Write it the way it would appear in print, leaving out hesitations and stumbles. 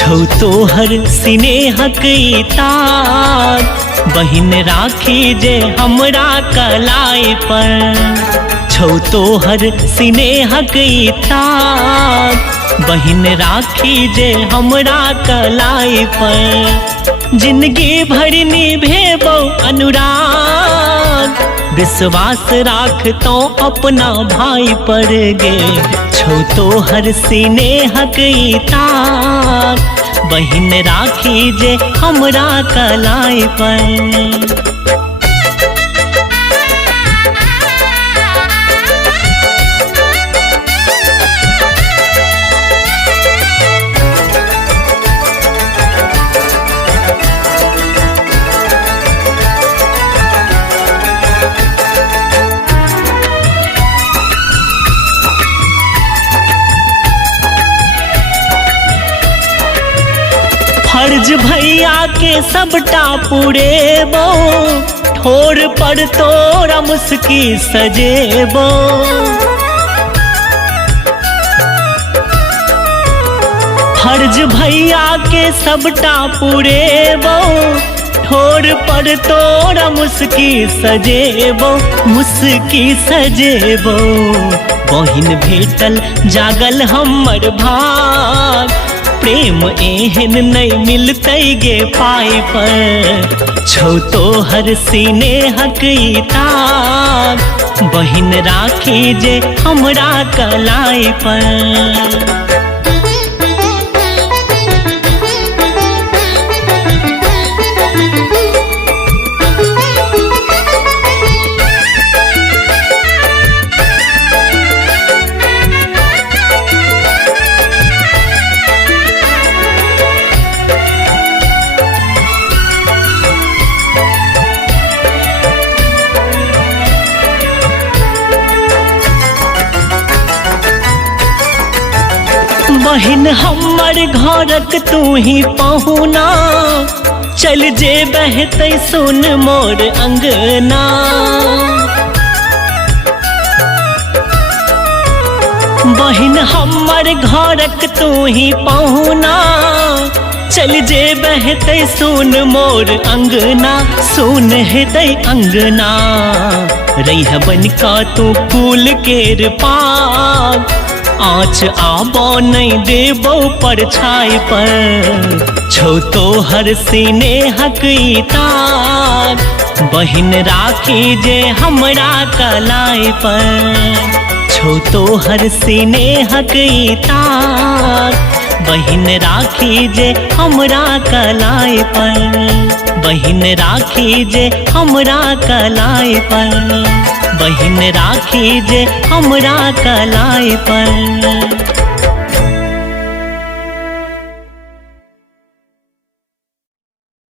छौ तोहर स्नेहक तार, बहिन राखी जे हमरा कलाई पर। छौ तोहर स्नेहक तार, बहिन राखी जे हमरा कलाई पर। जिंदगी भर निभेबो अनुराग, विश्वास राखतो अपना भाई पर गे। छौ तोहर स्नेहक तार, बहिन राखी जे हमरा कलाई पर। फर्ज भैया के सबटा पुरेबो, ठोर पर तोरा मुस्की सजेबो। फर्ज भैया के सबटा पुरेबो, ठोर पर तोरा मुस्की सजेबो, मुस्की सजेबो। बहिन भेटल जागल हमर भाग, प्रेम एहन नहीं मिलतै गे पाई पर। छौ तोहर स्नेहक तार, बहिन राखी जे हमरा कलाई पर। बहिन हमर घरक तू ही पहुना, चल जे बहते सुन मोर अंगना। बहिन हमर घरक तू ही पहुना, चल जे बहते सुन मोर अंगना। सुन हेतै अंगना, रही बन का तू फूल केर पाग, आँच आबो नहीं देबो परछाई पर। छौ तोहर स्नेहक तार, बहिन राखी जे हमरा कलाई पर। छौ तोहर स्नेहक तार, बहिन राखी जे हमरा कलाई पर। बहिन राखी जे हमरा कलाई पर। बहिन राखी जे हमरा कलाई पर।